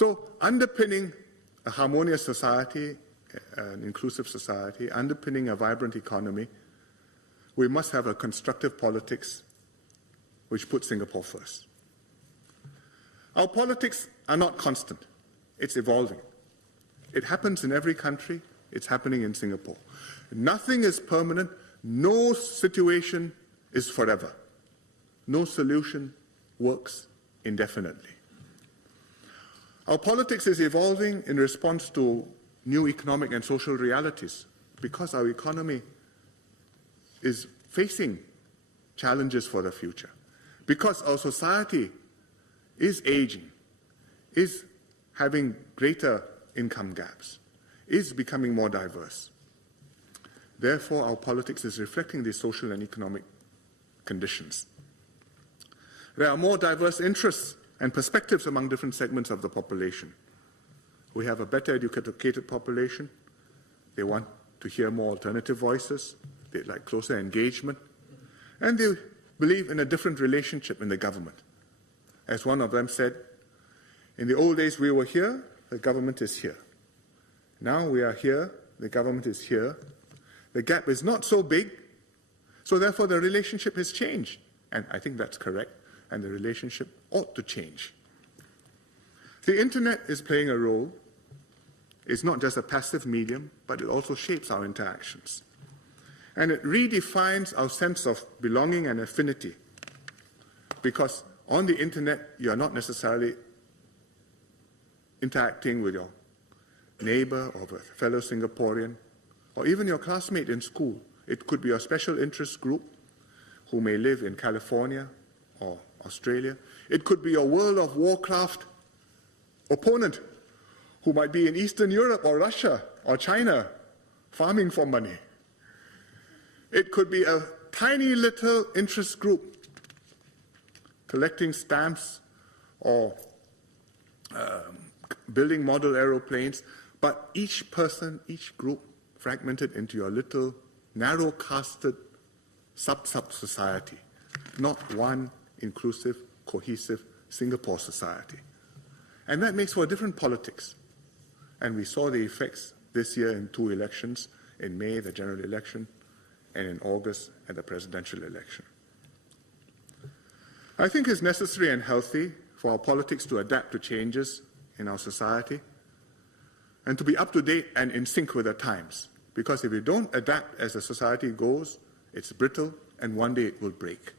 So underpinning a harmonious society, an inclusive society, underpinning a vibrant economy, we must have a constructive politics which puts Singapore first. Our politics are not constant. It's evolving. It happens in every country. It's happening in Singapore. Nothing is permanent. No situation is forever. No solution works indefinitely. Our politics is evolving in response to new economic and social realities because our economy is facing challenges for the future, because our society is aging, is having greater income gaps, is becoming more diverse. Therefore, our politics is reflecting these social and economic conditions. There are more diverse interests and perspectives among different segments of the population. We have a better educated population. They want to hear more alternative voices. They like closer engagement. And they believe in a different relationship in the government. As one of them said, in the old days we were here, the government is here. Now we are here, the government is here. The gap is not so big, so therefore the relationship has changed. And I think that's correct, and the relationship ought to change. The internet is playing a role. It's not just a passive medium, but it also shapes our interactions. And it redefines our sense of belonging and affinity, because on the internet, you are not necessarily interacting with your neighbor or with a fellow Singaporean, or even your classmate in school. It could be your special interest group who may live in California or Australia. It could be your World of Warcraft opponent who might be in Eastern Europe or Russia or China farming for money. It could be a tiny little interest group collecting stamps or building model aeroplanes, but each person, each group fragmented into your little narrow-casted sub-society, not one inclusive, cohesive Singapore society. And that makes for a different politics. And we saw the effects this year in 2 elections, in May, the general election, and in August at the presidential election. I think it's necessary and healthy for our politics to adapt to changes in our society and to be up to date and in sync with the times. Because if we don't adapt as the society goes, it's brittle and one day it will break.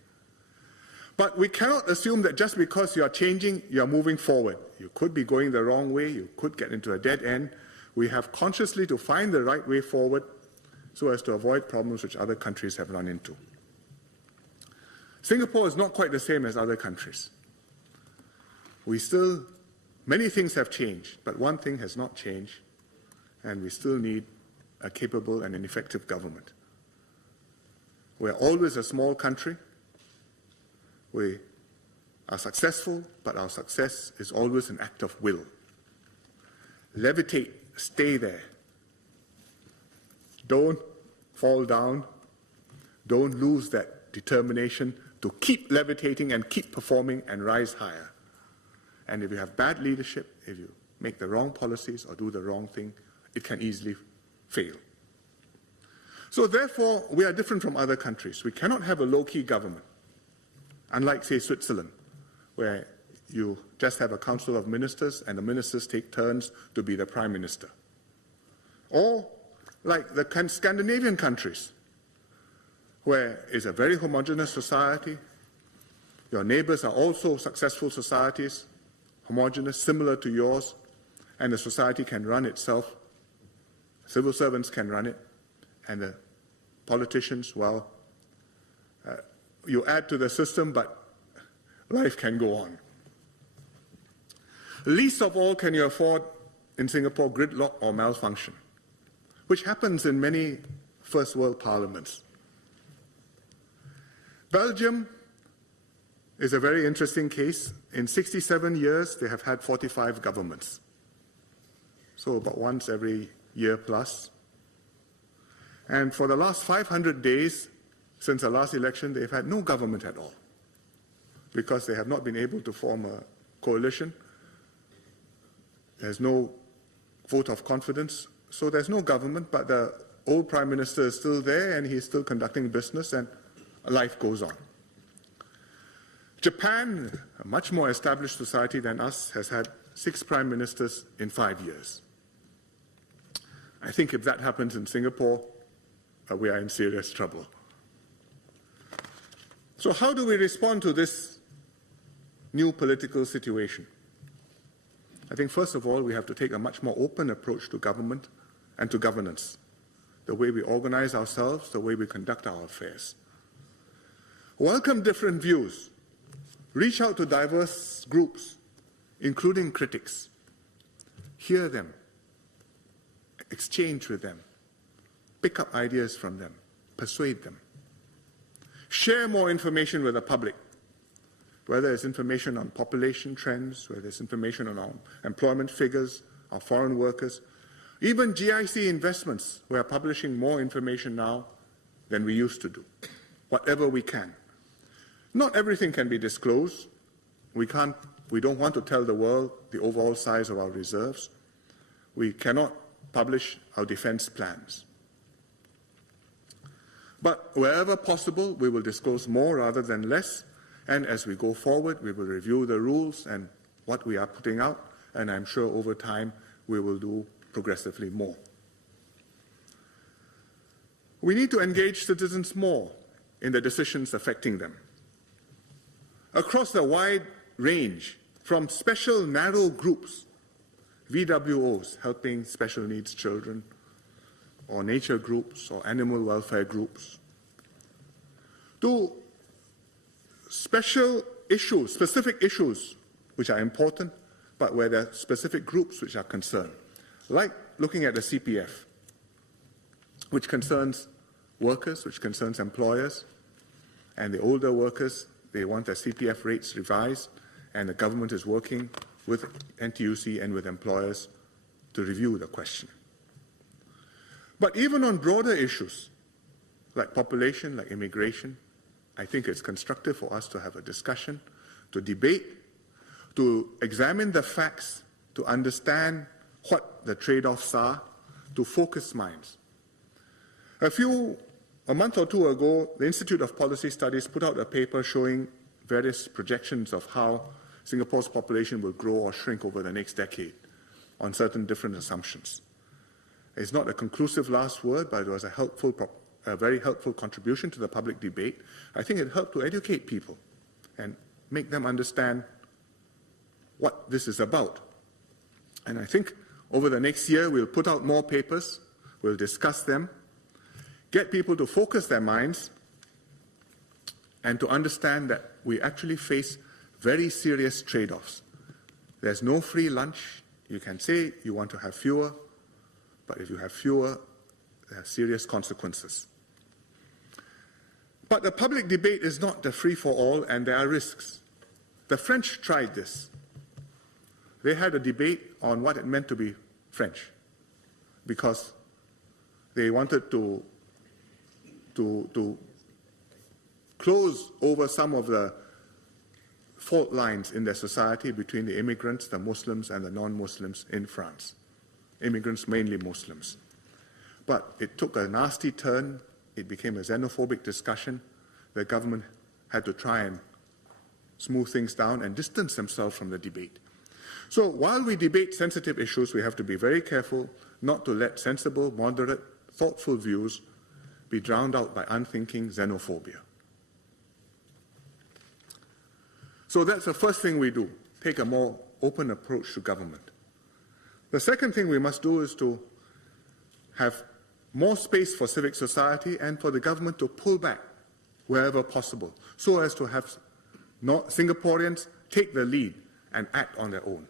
But we cannot assume that just because you are changing, you are moving forward. You could be going the wrong way, you could get into a dead end. We have consciously to find the right way forward so as to avoid problems which other countries have run into. Singapore is not quite the same as other countries. Many things have changed, but one thing has not changed, and we still need a capable and an effective government. We're always a small country. We are successful, but our success is always an act of will. Levitate, stay there. Don't fall down. Don't lose that determination to keep levitating and keep performing and rise higher. And if you have bad leadership, if you make the wrong policies or do the wrong thing, it can easily fail. So therefore, we are different from other countries. We cannot have a low-key government, unlike, say, Switzerland, where you just have a council of ministers and the ministers take turns to be the prime minister. Or like the Scandinavian countries, where it's a very homogeneous society. Your neighbors are also successful societies, homogeneous, similar to yours, and the society can run itself. Civil servants can run it, and the politicians, well, you add to the system, but life can go on. Least of all can you afford in Singapore gridlock or malfunction, which happens in many first world parliaments. Belgium is a very interesting case. In 67 years, they have had 45 governments. So about once every year plus. And for the last 500 days, since the last election, they've had no government at all, because they have not been able to form a coalition There's no vote of confidence, so there's no government, but the old Prime Minister is still there and he's still conducting business and life goes on. Japan, a much more established society than us, has had 6 Prime Ministers in 5 years. I think if that happens in Singapore, we are in serious trouble. So how do we respond to this new political situation? I think first of all, we have to take a much more open approach to government and to governance, the way we organize ourselves, the way we conduct our affairs. Welcome different views. Reach out to diverse groups, including critics. Hear them. Exchange with them. Pick up ideas from them. Persuade them. Share more information with the public, whether it's information on population trends, whether it's information on our employment figures, our foreign workers, even GIC investments. We are publishing more information now than we used to do, whatever we can. Not everything can be disclosed. We don't want to tell the world the overall size of our reserves. We cannot publish our defense plans. But wherever possible, we will disclose more rather than less. And as we go forward, we will review the rules and what we are putting out. And I'm sure over time, we will do progressively more. We need to engage citizens more in the decisions affecting them. Across the wide range, from special narrow groups, VWOs helping special needs children, or nature groups, or animal welfare groups, to special issues, specific issues which are important, but where there are specific groups which are concerned, like looking at the CPF, which concerns workers, which concerns employers, and the older workers, they want their CPF rates revised, and the government is working with NTUC and with employers to review the question. But even on broader issues, like population, like immigration, I think it's constructive for us to have a discussion, to debate, to examine the facts, to understand what the trade-offs are, to focus minds. A month or two ago, the Institute of Policy Studies put out a paper showing various projections of how Singapore's population will grow or shrink over the next decade on certain different assumptions. It's not a conclusive last word, but it was a very helpful contribution to the public debate. I think it helped to educate people and make them understand what this is about. And I think over the next year, we'll put out more papers, we'll discuss them, get people to focus their minds and to understand that we actually face very serious trade-offs. There's no free lunch. You can say you want to have fewer, but if you have fewer, there are serious consequences. But the public debate is not the free-for-all, and there are risks. The French tried this. They had a debate on what it meant to be French, because they wanted to close over some of the fault lines in their society between the immigrants, the Muslims, and the non-Muslims in France. Immigrants, mainly Muslims. But it took a nasty turn. It became a xenophobic discussion. The government had to try and smooth things down and distance themselves from the debate. So while we debate sensitive issues, we have to be very careful not to let sensible, moderate, thoughtful views be drowned out by unthinking xenophobia. So that's the first thing we do, take a more open approach to government. The second thing we must do is to have more space for civic society and for the government to pull back wherever possible, so as to have Singaporeans take the lead and act on their own.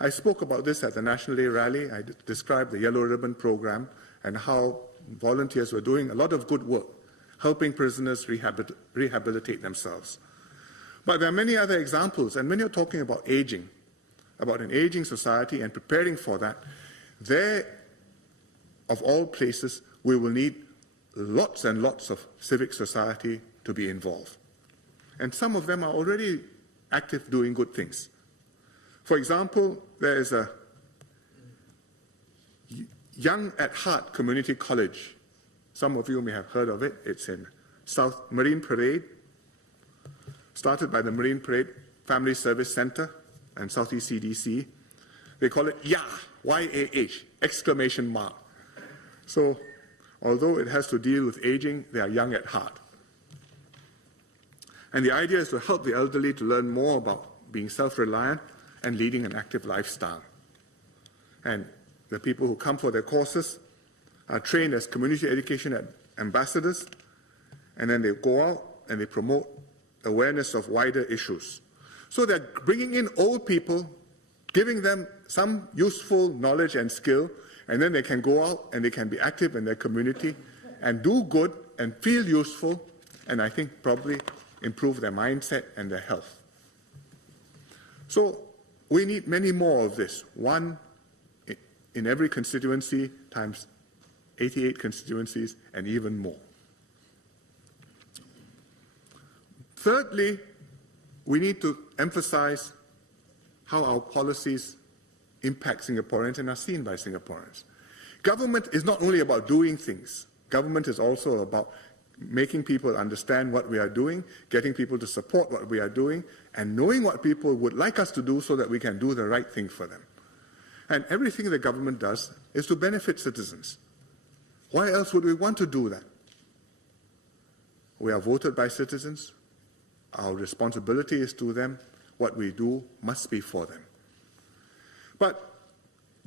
I spoke about this at the National Day rally. I described the Yellow Ribbon program and how volunteers were doing a lot of good work, helping prisoners rehabilitate themselves. But there are many other examples, and when you're talking about aging, about an aging society and preparing for that, there, of all places, we will need lots and lots of civic society to be involved. And some of them are already active doing good things. For example, there is a Young at Heart Community College. Some of you may have heard of it. It's in South Marine Parade, started by the Marine Parade Family Service Center and Southeast CDC. They call it YAH, Y-A-H, exclamation mark. So, although it has to deal with aging, they are young at heart. And the idea is to help the elderly to learn more about being self-reliant and leading an active lifestyle. And the people who come for their courses are trained as community education ambassadors, and then they go out and they promote awareness of wider issues. So they're bringing in old people, giving them some useful knowledge and skill, and then they can go out and they can be active in their community and do good and feel useful, and I think probably improve their mindset and their health. So we need many more of this, one in every constituency times 88 constituencies and even more. Thirdly, we need to emphasize how our policies impact Singaporeans and are seen by Singaporeans. Government is not only about doing things. Government is also about making people understand what we are doing, getting people to support what we are doing, and knowing what people would like us to do so that we can do the right thing for them. And everything the government does is to benefit citizens. Why else would we want to do that? We are voted by citizens. Our responsibility is to them. What we do must be for them. But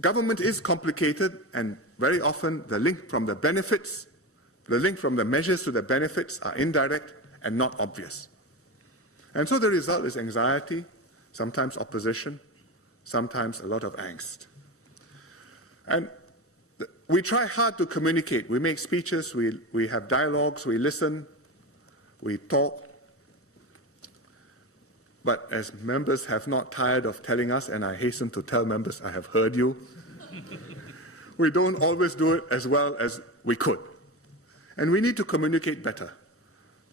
government is complicated, and very often the link from the benefits, the link from the measures to the benefits are indirect and not obvious. And so the result is anxiety, sometimes opposition, sometimes a lot of angst. And we try hard to communicate. We make speeches, we have dialogues, we listen, we talk. But as members have not tired of telling us, and I hasten to tell members I have heard you, we don't always do it as well as we could. And we need to communicate better,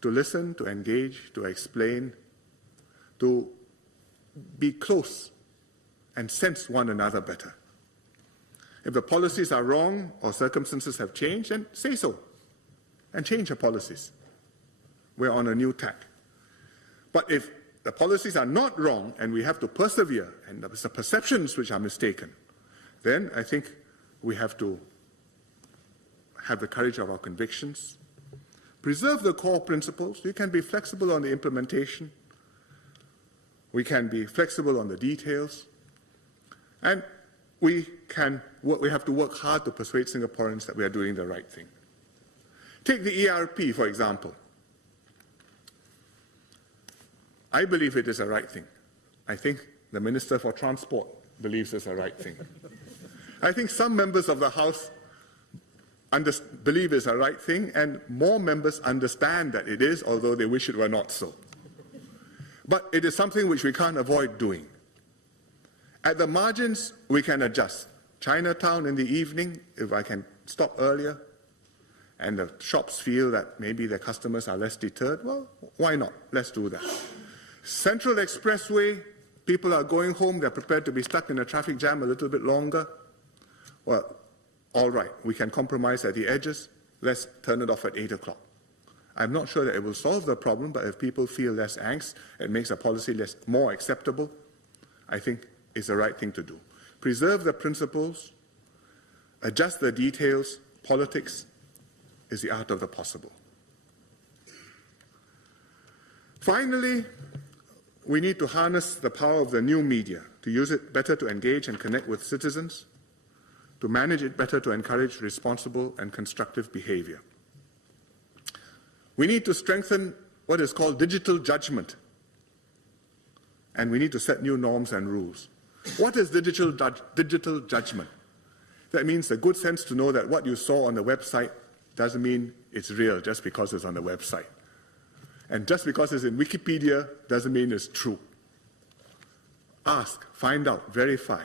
to listen, to engage, to explain, to be close and sense one another better. If the policies are wrong or circumstances have changed, then say so and change the policies. We're on a new tack. But if the policies are not wrong and we have to persevere and it's the perceptions which are mistaken, then I think we have to have the courage of our convictions, preserve the core principles. You can be flexible on the implementation. We can be flexible on the details. And we have to work hard to persuade Singaporeans that we are doing the right thing. Take the ERP, for example. I believe it is the right thing. I think the Minister for Transport believes it's the right thing. I think some members of the House believe it's the right thing, and more members understand that it is, although they wish it were not so. But it is something which we can't avoid doing. At the margins, we can adjust. Chinatown in the evening, if I can stop earlier, and the shops feel that maybe their customers are less deterred, well, why not? Let's do that. Central Expressway, people are going home, they're prepared to be stuck in a traffic jam a little bit longer. Well, all right, we can compromise at the edges. Let's turn it off at 8 o'clock. I'm not sure that it will solve the problem, but if people feel less angst, it makes a policy more acceptable, I think it's the right thing to do. Preserve the principles, adjust the details. Politics is the art of the possible. Finally, we need to harness the power of the new media, to use it better to engage and connect with citizens, to manage it better to encourage responsible and constructive behavior. We need to strengthen what is called digital judgment, and we need to set new norms and rules. What is digital judgment? That means the good sense to know that what you saw on the website doesn't mean it's real just because it's on the website. And just because it's in Wikipedia doesn't mean it's true. Ask, find out, verify.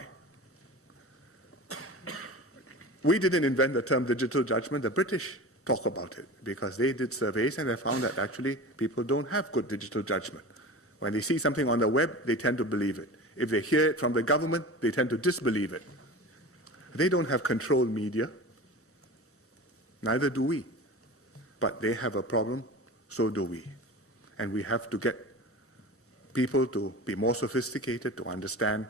We didn't invent the term digital judgment. The British talk about it because they did surveys and they found that actually people don't have good digital judgment. When they see something on the web, they tend to believe it. If they hear it from the government, they tend to disbelieve it. They don't have controlled media. Neither do we. But they have a problem, so do we. And we have to get people to be more sophisticated, to understand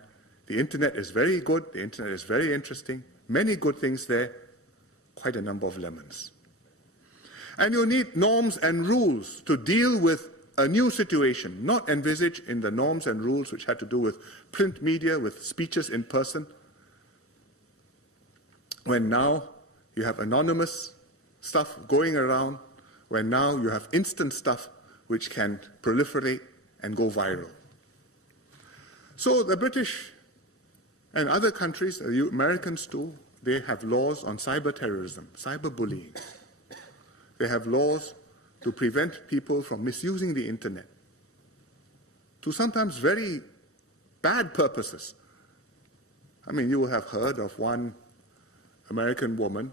the internet is very good, the internet is very interesting, many good things there, quite a number of lemons. And you need norms and rules to deal with a new situation, not envisaged in the norms and rules which had to do with print media, with speeches in person, when now you have anonymous stuff going around, when now you have instant stuff which can proliferate and go viral. So the British and other countries, the Americans too, they have laws on cyber terrorism, cyberbullying. They have laws to prevent people from misusing the internet to sometimes very bad purposes. I mean, you will have heard of one American woman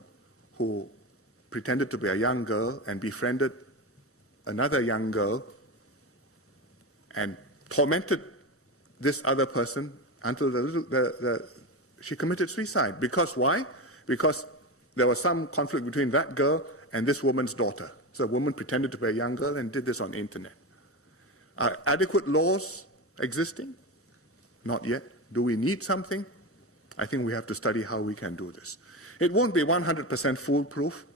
who pretended to be a young girl and befriended another young girl and tormented this other person until she committed suicide. Because why? Because there was some conflict between that girl and this woman's daughter. So a woman pretended to be a young girl and did this on the internet. Are adequate laws existing? Not yet. Do we need something? I think we have to study how we can do this. It won't be 100% foolproof,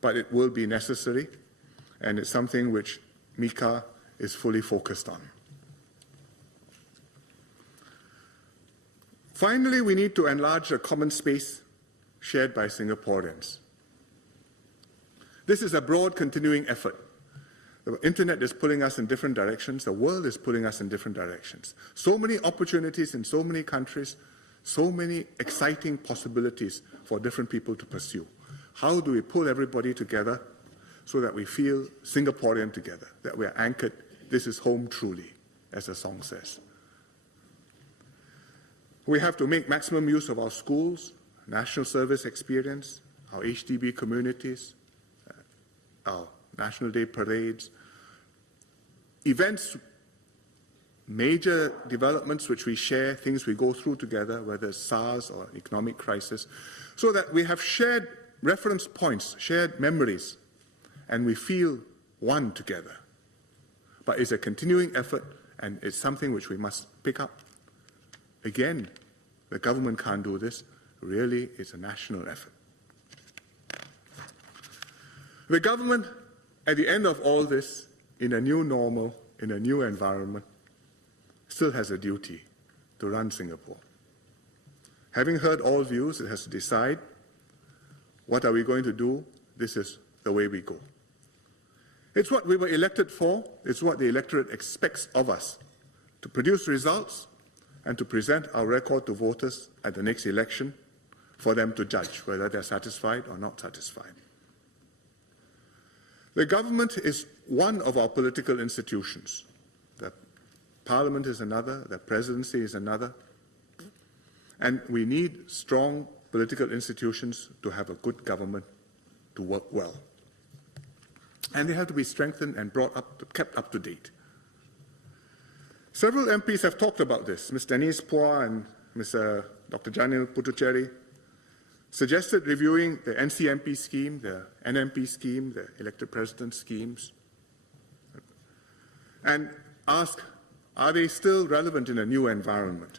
but it will be necessary, and it's something which MICA is fully focused on. Finally, we need to enlarge the common space shared by Singaporeans. This is a broad, continuing effort. The internet is pulling us in different directions. The world is pulling us in different directions. So many opportunities in so many countries, so many exciting possibilities for different people to pursue. How do we pull everybody together so that we feel Singaporean together, that we are anchored, this is home truly, as the song says. We have to make maximum use of our schools, national service experience, our HDB communities, our National Day parades, events, major developments which we share, things we go through together, whether it's SARS or economic crisis, so that we have shared reference points, shared memories, and we feel one together. But it's a continuing effort, and it's something which we must pick up. Again, the government can't do this. Really, it's a national effort. The government, at the end of all this, in a new normal, in a new environment, still has a duty to run Singapore. Having heard all views, it has to decide, what are we going to do? This is the way we go. It's what we were elected for. It's what the electorate expects of us, to produce results and to present our record to voters at the next election for them to judge whether they're satisfied or not satisfied. The government is one of our political institutions. The Parliament is another, the presidency is another, and we need strong political institutions to have a good government to work well. And they have to be strengthened and brought up, kept up to date. Several MPs have talked about this. Ms. Denise Phua and Mr. Dr. Janil Puthucheary suggested reviewing the NCMP scheme, the NMP scheme, the elected president schemes, and ask, are they still relevant in a new environment?